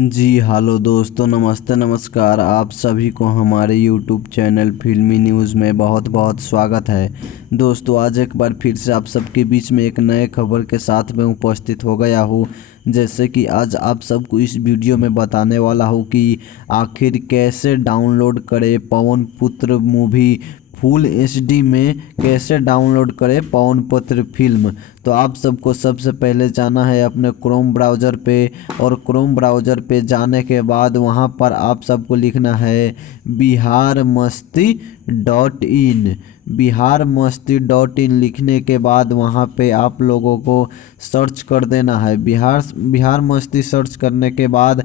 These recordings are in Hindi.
जी हेलो दोस्तों, नमस्ते नमस्कार। आप सभी को हमारे यूट्यूब चैनल फिल्मी न्यूज़ में बहुत बहुत स्वागत है। दोस्तों, आज एक बार फिर से आप सबके बीच में एक नए खबर के साथ में उपस्थित हो गया हूँ। जैसे कि आज आप सबको इस वीडियो में बताने वाला हूँ कि आखिर कैसे डाउनलोड करें पवन पुत्र मूवी फुल एचडी में, कैसे डाउनलोड करें पवन पुत्र फिल्म। तो आप सबको सबसे पहले जाना है अपने क्रोम ब्राउज़र पे, और क्रोम ब्राउज़र पे जाने के बाद वहाँ पर आप सबको लिखना है biharmasti.in। biharmasti.in लिखने के बाद वहाँ पे आप लोगों को सर्च कर देना है बिहार मस्ती। सर्च करने के बाद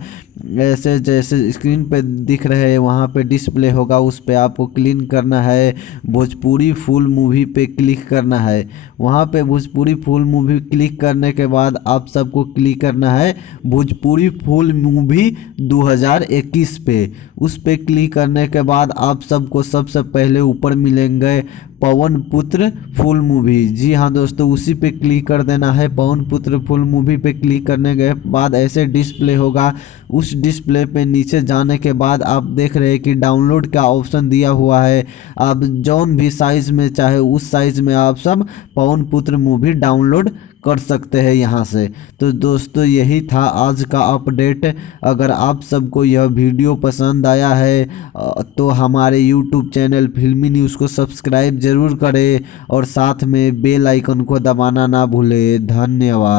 ऐसे जैसे स्क्रीन पे दिख रहे हैं वहाँ पे डिस्प्ले होगा, उस पे आपको क्लिक करना है। भोजपुरी फुल मूवी पे क्लिक करना है। वहाँ पे भोजपुरी फुल मूवी क्लिक करने के बाद आप सबको क्लिक करना है भोजपुरी फुल मूवी 2021 पे। उस पे क्लिक करने के बाद आप सबको सबसे पहले ऊपर मिलेंगे पवन पुत्र फुल मूवी। जी हाँ दोस्तों, उसी पे क्लिक कर देना है। पवन पुत्र फुल मूवी पे क्लिक करने के बाद ऐसे डिस्प्ले होगा। उस डिस्प्ले पे नीचे जाने के बाद आप देख रहे हैं कि डाउनलोड का ऑप्शन दिया हुआ है। आप जौन भी साइज़ में चाहे उस साइज़ में आप सब पवन पुत्र मूवी डाउनलोड कर सकते हैं यहाँ से। तो दोस्तों, यही था आज का अपडेट। अगर आप सबको यह वीडियो पसंद आया है तो हमारे यूट्यूब चैनल फिल्मी न्यूज़ को सब्सक्राइब ज़रूर करें और साथ में बेल आइकन को दबाना ना भूलें। धन्यवाद।